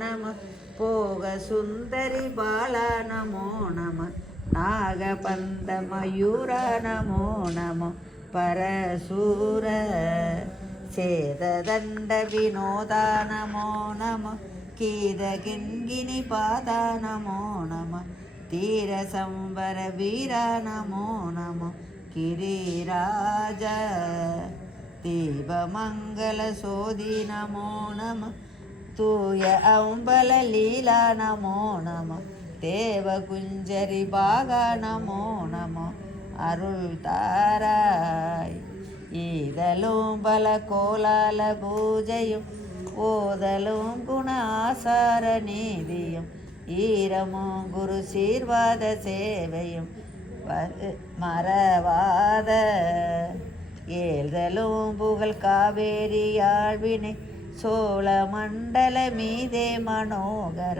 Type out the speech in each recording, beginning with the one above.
நம போக சுந்தரி பாலா நமோ நம நாகபந்த மயூர நமோ நம பரசூர சேததண்ட வினோதா நமோ நம கீதகிங்கினி பாதா நமோ நம தீர சம்பர வீரா நமோ நம கிரிராஜ தீபமங்கல சோதி நமோ நம தூய அம்பல லீலா நமோ நம தேவகுஞ்சரி பாகா நமோ நம அருள் தாராய் ஈதலும் பல கோலால பூஜையும் ஓதலும் குண ஆசார நீதியும் ஈரமும் குரு சீர்வாத சேவையும் மறவாத ஏழ்தலும் புகழ் காவேரி ஆழ்வினை சோழ மண்டல மீதே மனோகர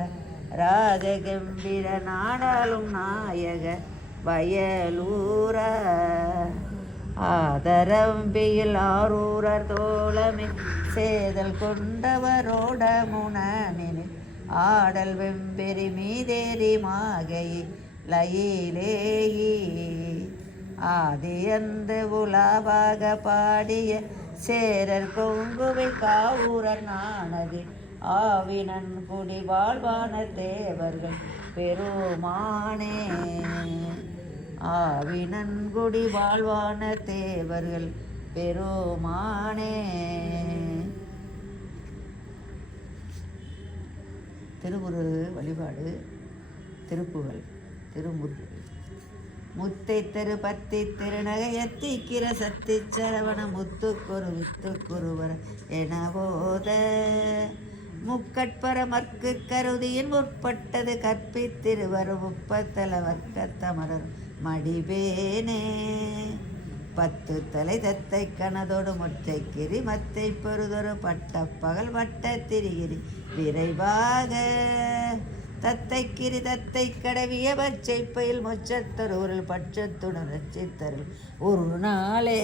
ராஜகம்பீர நாடாளும் நாயக வயலூர ஆதரம்பியில் ஆரூரர் தோழமே சேதல் கொண்டவரோட முனனில் ஆடல் வெம்பெரி மீதேறி மாகையை லயிலேயி ஆதியந்த உலாவாக பாடிய சேரர் கொங்குவை காவூரர் நானது ஆவினன் குடி வாழ்வான தேவர்கள் பெருமானே ஆவினன் குடி வாழ்வான தேவர்கள் பெருமானே. திருமுருகு வழிபாடு. திருப்புகழ். திருமுருகு முத்தை திரு பத்தி திருநகையத்திக்கிற சத்தி சரவண முத்துக்கொரு வித்துக்குருவர எனவோத முக்கட்பர மற்கு கருதியின் முற்பட்டது கற்பித்திருவரும் முப்பத்தல வர்க்கத்தமரர் மடிவேனே பத்து தலை தத்தை கனதோடு முற்றை கிரி மத்தை பொறுதொரு பட்ட பகல் வட்ட திரிகிரி விரைவாக தத்தை கிரி தத்தை கடவிய பச்சை பயில் முச்சத்தரூரில் பட்சத்துடன் ரச்சித்தருள் ஒரு நாளே